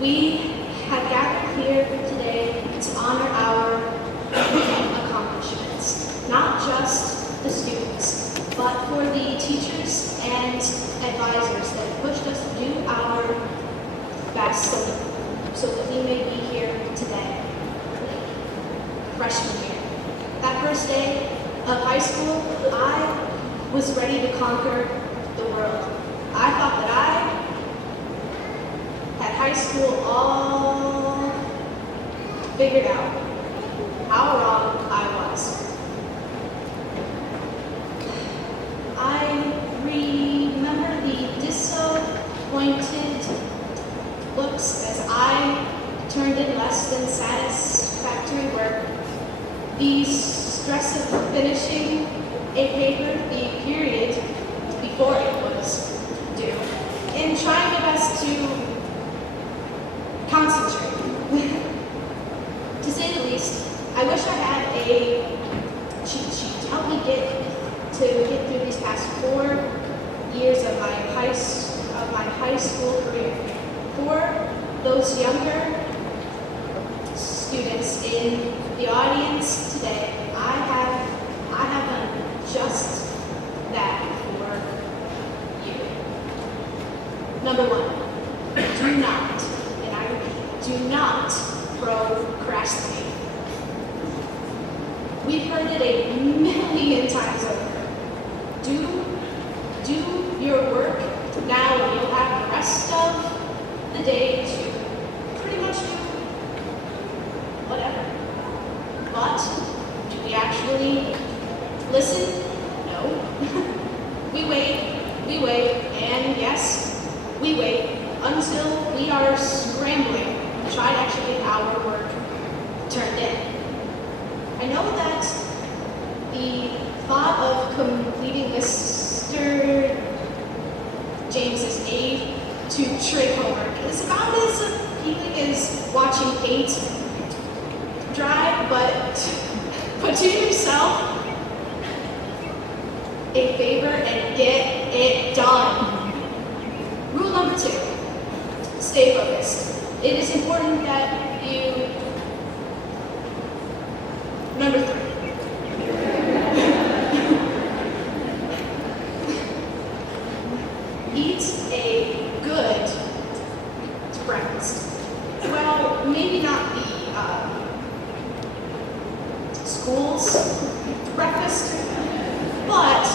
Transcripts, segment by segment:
We have gathered here today to honor our accomplishments, not just the students, but for the teachers and advisors that pushed us to do our best so that we may be here today. Freshman year. That first day of high school, I was ready to conquer the world. I thought that I had high school all figured out. How wrong I was. I remember the disappointed looks as I turned in less than satisfactory work, the stress of finishing a paper the period before it was due, and trying my best to concentrate. To say the least, I wish I had a cheat sheet to help me get through these past 4 years of my high school career. For those younger students in the audience today, I have done just that for you. Number 1, do not, and I repeat, do not procrastinate. We've heard it a million times over. Do your work now, and you'll have the rest of the day to pretty much do whatever. But do we actually listen? No. We wait, and yes, we wait until we are scrambling to try to actually get our work turned in. I know that the leading Mr. James's aide to trig homework is about as appealing as watching paint dry, but do yourself a favor and get it done. Rule number 2, stay focused. It is important that you, number 3, eat a good breakfast. Well, maybe not the school's breakfast, but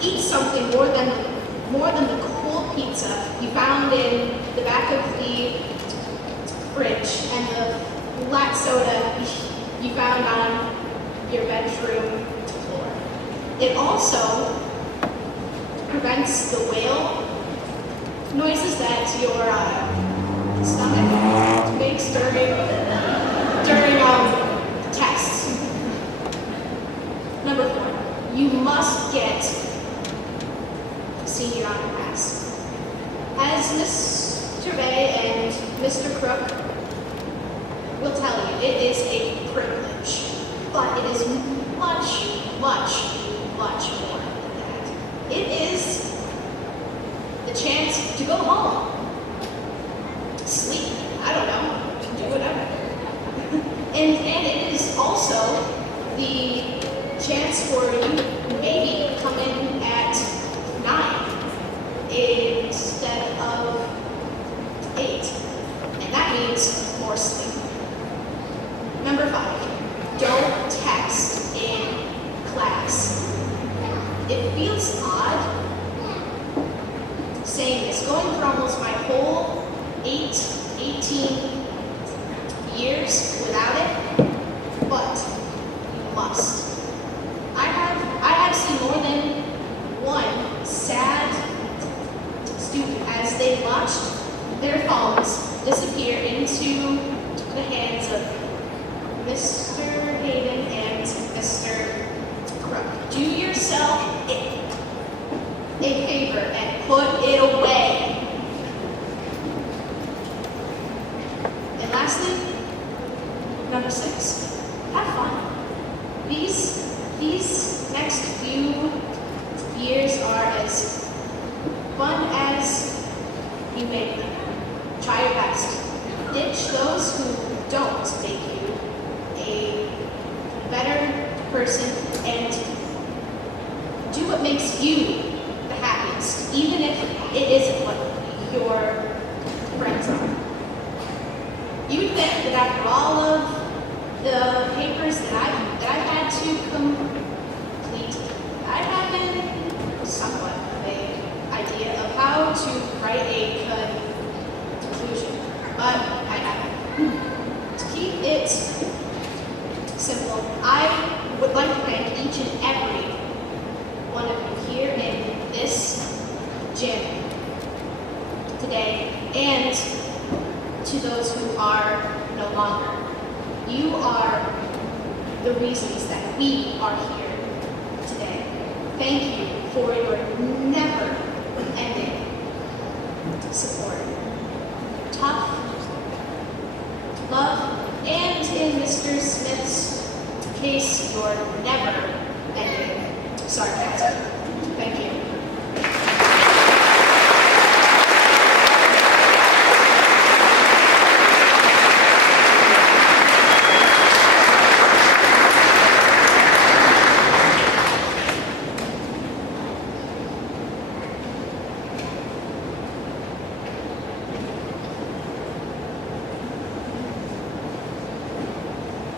eat something more than the cold pizza you found in the back of the fridge and the black soda you found on your bedroom floor. It also prevents the whale noises that your stomach makes during tests. Number 4, you must get senior honor pass. As Mr. Bay and Mr. Crook will tell you, it is a privilege, but it is much, much, much more than that. It is the chance to go home, sleep, I don't know, do whatever. And it is also the chance for you to maybe come in at 9 instead of 8. And that means more sleep. Number 5, don't text in class. It feels odd saying this, going for almost my whole 18 years without it, but you must. I have seen more than one sad student as they watched their phones disappear into the hands of Mr. Hayden and Mr. Crook. Do yourself a favor and put it away. And lastly, number 6, have fun. These next few years are as fun as you make them. Try your best. Ditch those who don't make you a better person and do what makes you the happiest, even if it isn't what your friends are. You'd think that after all of the papers that I've had to complete, I'd have somewhat of an idea of how to write a conclusion, but I haven't. To keep it simple, I would like to thank each and every one of you here in this gym today, and to those who are no longer. You are the reasons that we are here today. Thank you for your never-ending support. Tough love, and in Mr. Smith's case, your never-ending sarcasm. Thank you.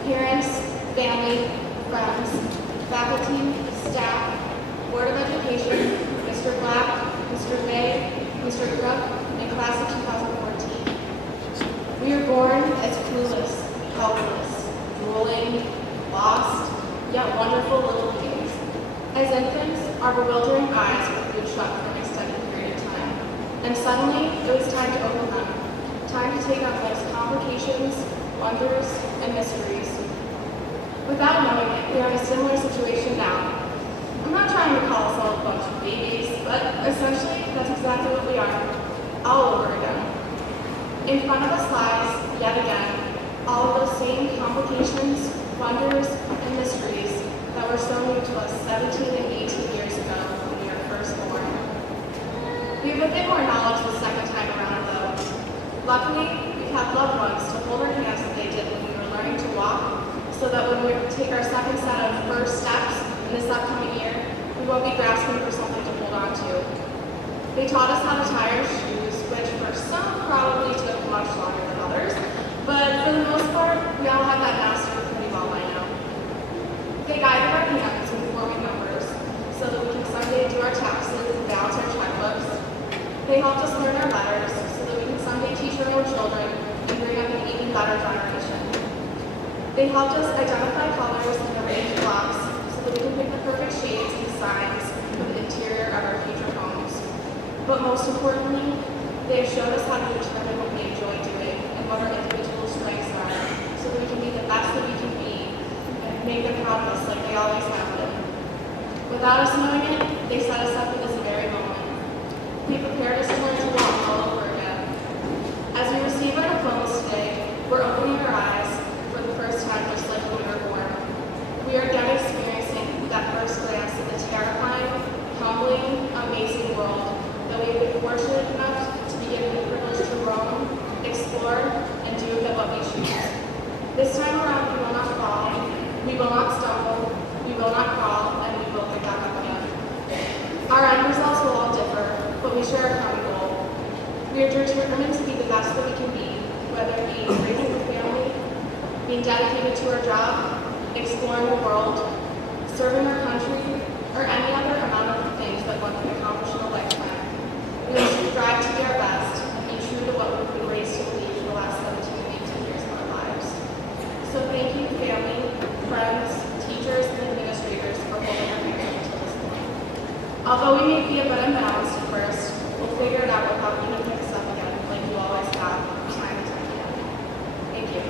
Parents, family, friends, faculty, staff, Board of Education, Mr. Black, Mr. Bay, Mr. Crook, and class of 2014. We are born as clueless, helpless, drooling, lost, yet wonderful little beings. As infants, our bewildering eyes were glued shut for an extended period of time. Then suddenly, it was time to open them, time to take up life's complications, wonders, and mysteries. Without knowing it, we are in a similar situation now. I'm not trying to call us In front of us lies, yet again, all of those same complications, wonders, and mysteries that were so new to us 17 and 18 years ago when we were first born. We have a bit more knowledge the second time around, though. Luckily, we've had loved ones to hold our hands as they did when we were learning to walk, so that when we take our second set of first steps in this upcoming year, we won't be grasping for something to hold on to. They taught us how to tie our shoes, which for some probably took much longer than others, but for the most part, we all have that mastered pretty well by now. They guided our hands in forming numbers, so that we can someday do our taxes and balance our checkbooks. They helped us learn our letters, so that we can someday teach our own children and bring up an even better generation. They helped us identify colors and arrange blocks, so that we can pick the perfect shades and signs for the interior of our future homes. But most importantly, they have shown us how to determine what we enjoy doing and what our individual strengths are, so that we can be the best that we can be and make them proud of us like they always have been. Without us knowing it, they set us up for this very moment. They prepared us to learn to walk all over again. As we receive our diplomas today, we're opening our eyes for the first time just like when we were born. We are again experiencing that first glance at the terrifying, humbling, amazing world that we have been fortunate enough to be given the privilege to roam, explore, and do with what we choose. This time around, we will not fall, we will not stumble, we will not crawl, and we will pick back up again. Our end results will all differ, but we share a common goal. We are determined to be the best that we can be, whether it be raising a family, being dedicated to our job, exploring the world, serving our country, or any other amount of things that one can accomplish in a lifetime. We will strive to be our best and be true to what we've been raised to believe for the last 17 and 18 years of our lives. So thank you, family, friends, teachers, and administrators for holding our hands until this point. Although we may be a bit unbalanced at first, we'll figure it out without you to pick us up again like you always have, time and time again. Thank you.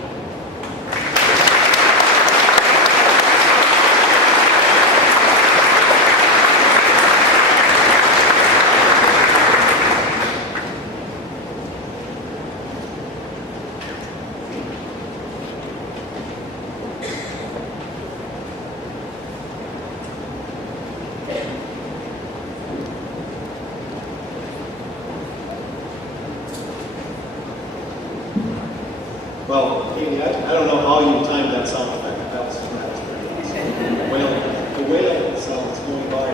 Well, Katie, I don't know how you timed that sound effect. That was pretty awesome. The whale sounds going by.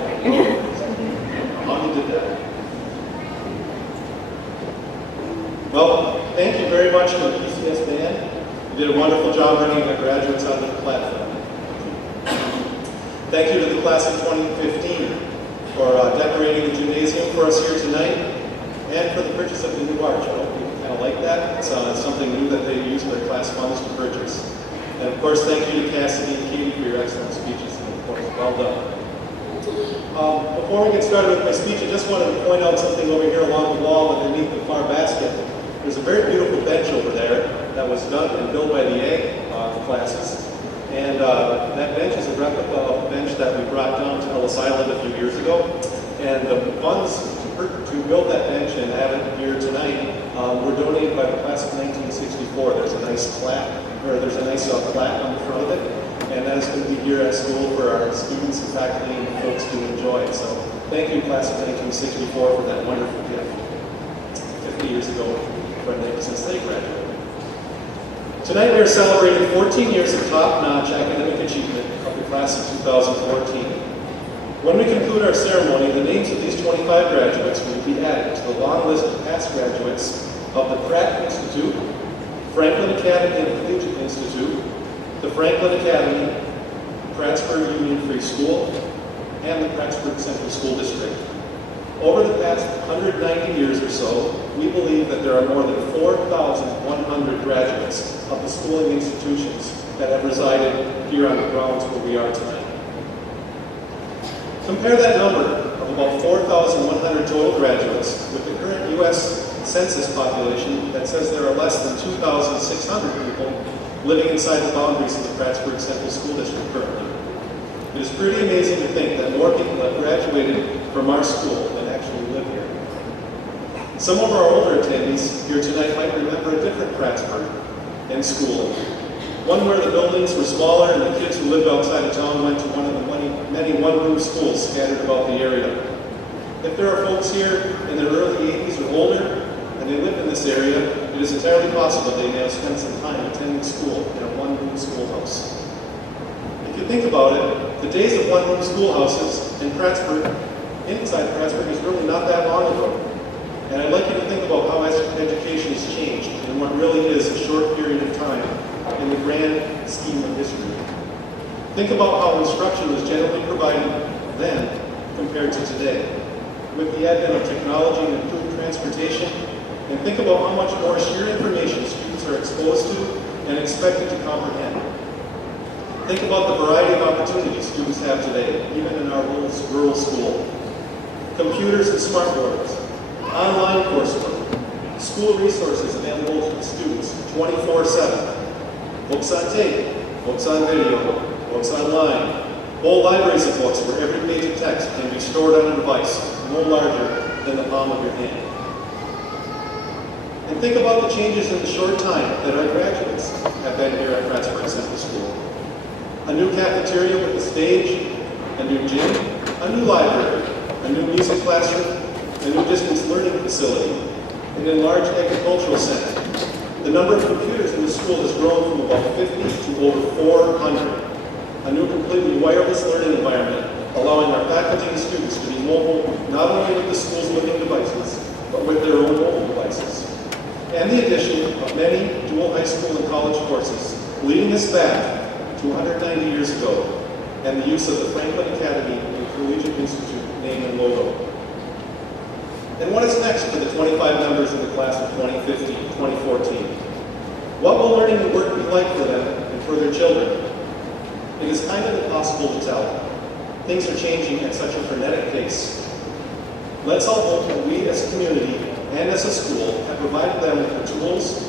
How you did that? Well, thank you very much to the PCS band. You did a wonderful job bringing the graduates onto the platform. Thank you to the class of 2015 for decorating the gymnasium for us here tonight and for the purchase of the new arch. I like that. It's something new that they use their class funds to purchase. And of course, thank you to Cassidy and Katie for your excellent speeches. And of course, well done. Before we get started with my speech, I just wanted to point out something over here along the wall underneath the far basket. There's a very beautiful bench over there that was done and built by the A classes. And that bench is a replica of a bench that we brought down to Ellis Island a few years ago. And the funds to build that bench and have it here tonight were donated by the class of 1964. There's a nice plaque, plaque on the front of it, and that is going to be here at school for our students and faculty and folks to enjoy. So thank you, class of 1964, for that wonderful gift 50 years ago since they graduated. Tonight we are celebrating 14 years of top-notch academic achievement of the class of 2014. When we conclude our ceremony, the names of these 25 graduates will be added to the long list of past graduates of the Pratt Institute, Franklin Academy and Collegiate Institute, the Franklin Academy, Prattsburgh Union Free School, and the Prattsburgh Central School District. Over the past 190 years or so, we believe that there are more than 4,100 graduates of the schooling institutions that have resided here on the grounds where we are tonight. Compare that number of about 4,100 total graduates with the current U.S. Census population that says there are less than 2,600 people living inside the boundaries of the Prattsburgh Central School District currently. It is pretty amazing to think that more people have graduated from our school than actually live here. Some of our older attendees here tonight might remember a different Prattsburgh and school. One where the buildings were smaller and the kids who lived outside of town went to one of the many one-room schools scattered about the area. If there are folks here in their early 80s or older and they live in this area, it is entirely possible they may have spent some time attending school in a one-room schoolhouse. If you think about it, the days of one-room schoolhouses in Prattsburgh, inside Prattsburgh, is really not that long ago. And I'd like you to think about how education has changed in what really is a short period of time in the grand scheme of history. Think about how instruction was generally provided then compared to today. With the advent of technology and improved transportation, and think about how much more sheer information students are exposed to and expected to comprehend. Think about the variety of opportunities students have today, even in our rural school. Computers and smartboards, online coursework, school resources available to students 24/7, books on tape, books on video, books online, whole libraries of books where every page of text can be stored on a device no larger than the palm of your hand. And think about the changes in the short time that our graduates have been here at Prattsburgh Central School. A new cafeteria with a stage, a new gym, a new library, a new music classroom, a new distance learning facility, an enlarged agricultural center. The number of computers in the school has grown from about 50 to over 400. A new completely wireless learning environment, allowing our faculty and students to be mobile not only with the school's living devices, but with their own mobile devices. And the addition of many dual high school and college courses, leading us back to 190 years ago, and the use of the Franklin Academy and Collegiate Institute name and logo. And what is next for the 25 members of the class of 2015-2014? What will learning and work be like for them and for their children? It is kind of impossible to tell. Things are changing at such a frenetic pace. Let's all hope that we as a community and as a school have provided them with the tools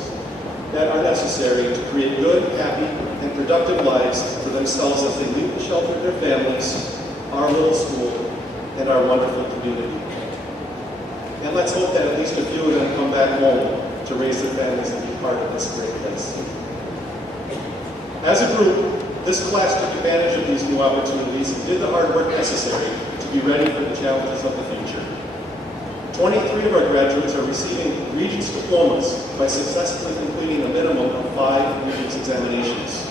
that are necessary to create good, happy, and productive lives for themselves as they leave the shelter of their families, our little school, and our wonderful community. And let's hope that at least a few of them come back home to raise their families and be part of this great place. As a group, this class took advantage of these new opportunities and did the hard work necessary to be ready for the challenges of the future. 23 of our graduates are receiving Regents diplomas by successfully completing a minimum of 5 Regents examinations.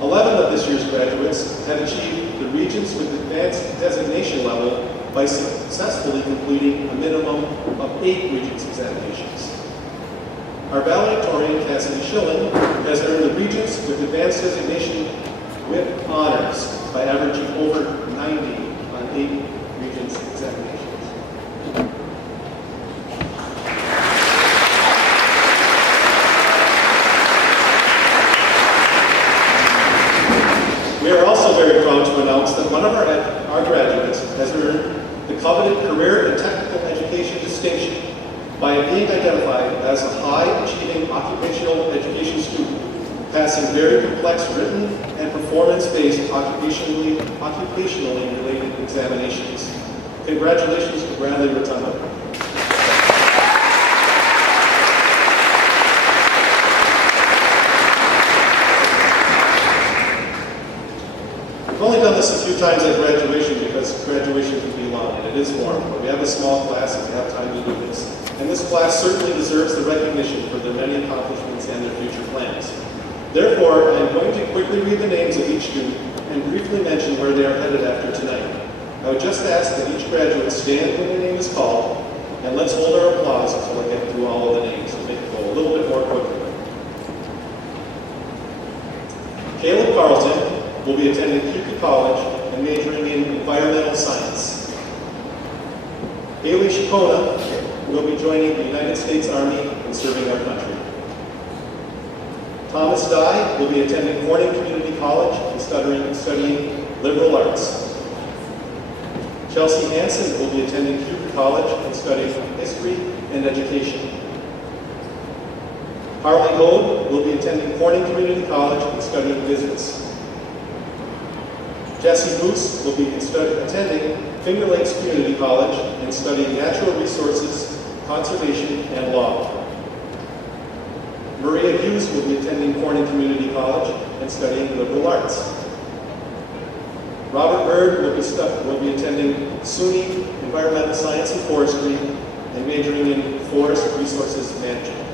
11 of this year's graduates have achieved the Regents with Advanced designation level by successfully completing a minimum of 8 Regents examinations. Our valedictorian, Cassidy Schilling, has earned the Regents with Advanced designation with honors by averaging over 90 on 8 Regents examinations. We are also very proud to announce that one of our graduates has earned the coveted Career and Technical Education distinction by being identified as a high-achieving occupational education student, passing very complex written and performance-based occupationally related examinations. Congratulations to Bradley Rotundo. We've only done this a few times at graduation because graduation can be long, and it is warm, but we have a small class and we have time to do this. And this class certainly deserves the recognition for their many accomplishments and their future plans. Therefore, I am going to quickly read the names of each student and briefly mention where they are headed after tonight. I would just ask that each graduate stand when their name is called, and let's hold our applause until I get through all of the names and make it go a little bit more quickly. Caleb Carlton will be attending Cupid College and majoring in environmental science. Haley Shikona will be joining the United States Army and serving our country. Thomas Dye will be attending Corning Community College and studying liberal arts. Chelsea Hansen will be attending Cupid College and studying history and education. Harley Gold will be attending Corning Community College and studying business. Jesse Boos will be attending Finger Lakes Community College and studying natural resources, conservation, and law. Maria Hughes will be attending Corning Community College and studying liberal arts. Robert Bird will be attending SUNY Environmental Science and Forestry and majoring in Forest Resources Management.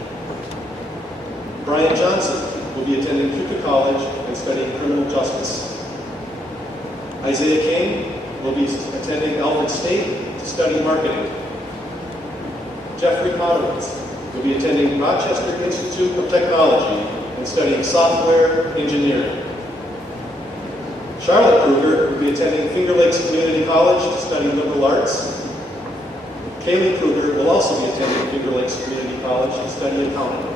Brian Johnson will be attending Cuca College and studying criminal justice. Isaiah King will be attending Elwood State to study marketing. Jeffrey Podowitz will be attending Rochester Institute of Technology and studying software engineering. Charlotte Kruger will be attending Finger Lakes Community College to study liberal arts. Kaylee Kruger will also be attending Finger Lakes Community College to study accounting.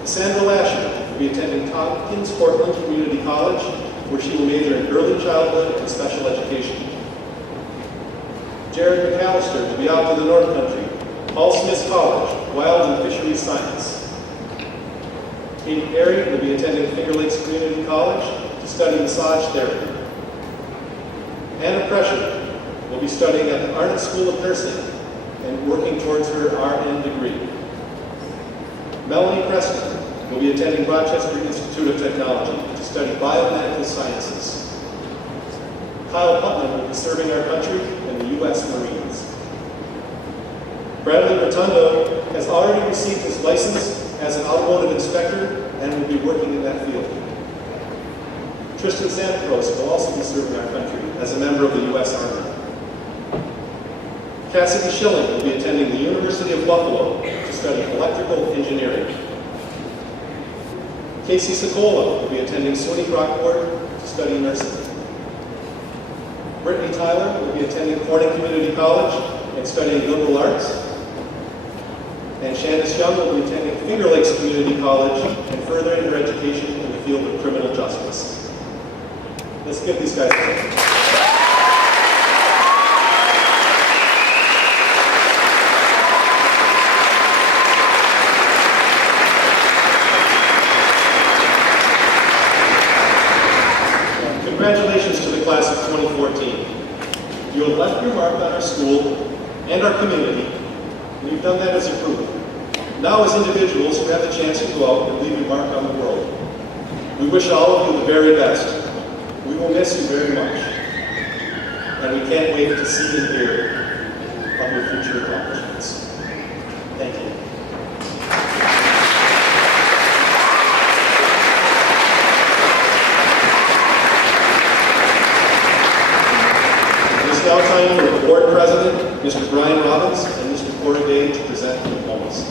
Cassandra Lasher will be attending Tompkins Portland Community College, where she will major in early childhood and special education. Jared McAllister will be out to the North Country, Paul Smith College, Wild and Fisheries Science. Katie Perry will be attending Finger Lakes Community College to study massage therapy. Anna Presher will be studying at the Arnott School of Nursing and working towards her RN degree. Melanie Preston will be attending Rochester Institute of Technology to study biomedical sciences. Kyle Putnam will be serving our country in the U.S. Marines. Bradley Rotundo has already received his license as an automotive inspector and will be working in that field. Tristan Santacruz will also be serving our country as a member of the U.S. Army. Cassidy Schilling will be attending the University of Buffalo to study electrical engineering. Casey Sokola will be attending SUNY Rockport to study nursing. Brittany Tyler will be attending Corning Community College and studying liberal arts. And Shandace Young will be attending Finger Lakes Community College and furthering her education in the field of criminal justice. Let's give these guys a hand. Congratulations to the class of 2014. You have left your mark on our school and our community, and you've done that as a group. Now as individuals, you have the chance to go out and leave your mark on the world. We wish all of you the very best. We will miss you very much, and we can't wait to see and hear of your future accomplishments. Thank you. It is now time for the board president, Mr. Brian Robbins, and Mr. Corey Day to present the diplomas.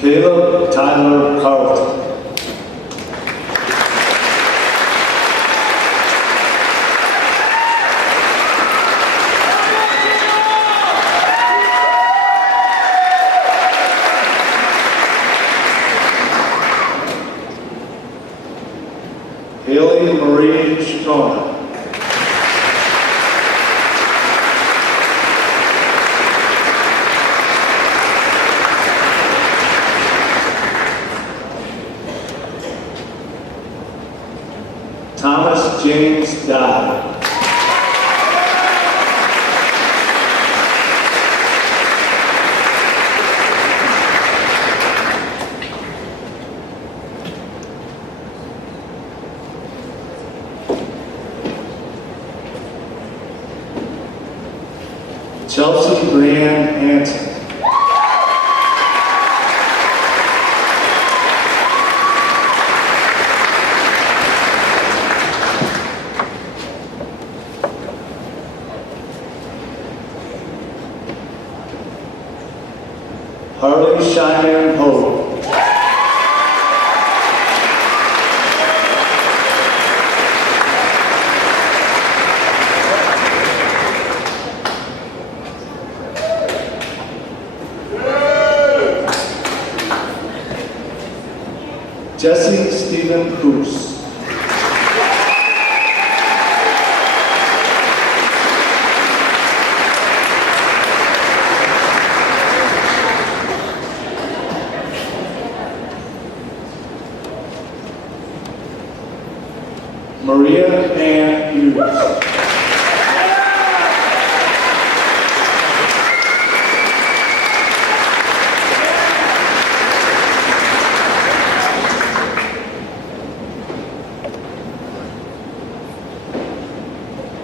Caleb Tyler Carlton. Haley Marie Strona. Thomas James Dodd. Chelsea Brianne Hanson. Harley Cheyenne Hope. Jesse Stephen Hoos. Maria Ann Hughes.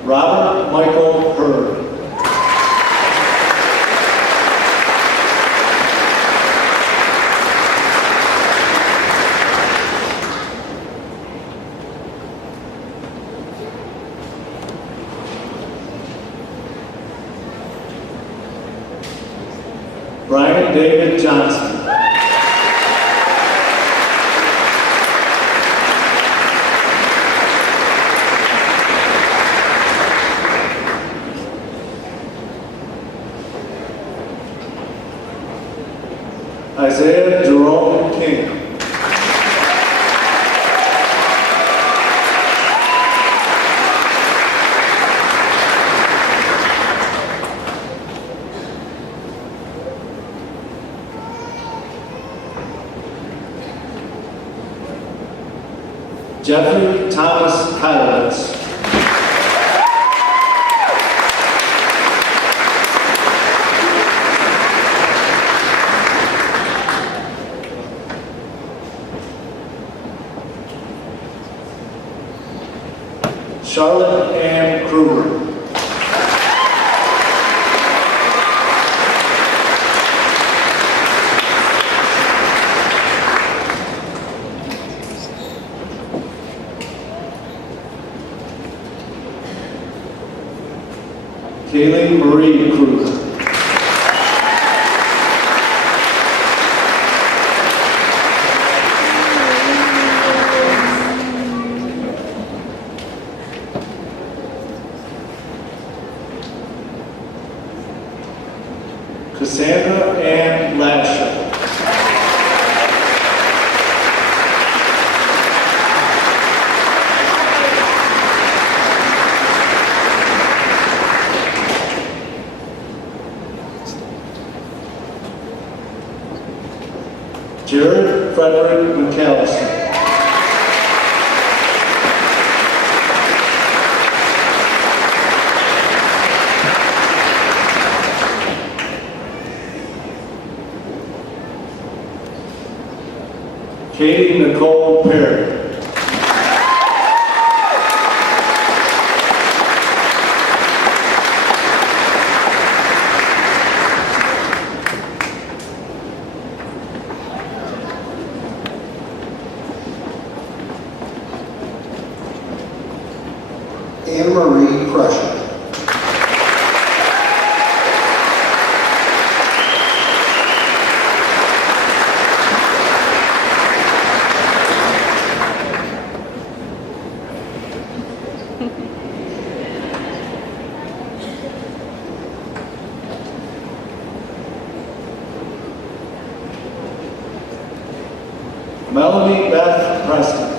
Robert Michael Hurd. Brian David Johnson. Isaiah Jerome King. Jeffrey Thomas Kylitz. Charlotte Ann Kruger. Kaylee Marie Kruger. Cassandra Ann Lasher. Jared Frederick McAllister. Katie Nicole Perry. Anne Marie Crusher. Melanie Beth Preston.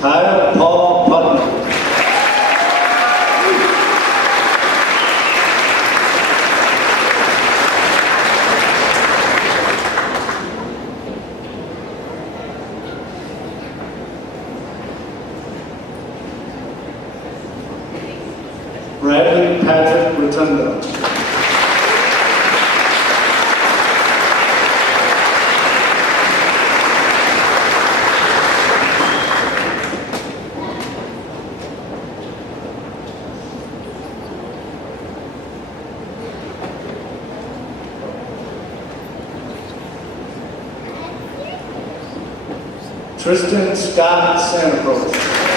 Kyle Paul Putnam. Bradley Patrick Rotundo. Tristan Scott Santacruz.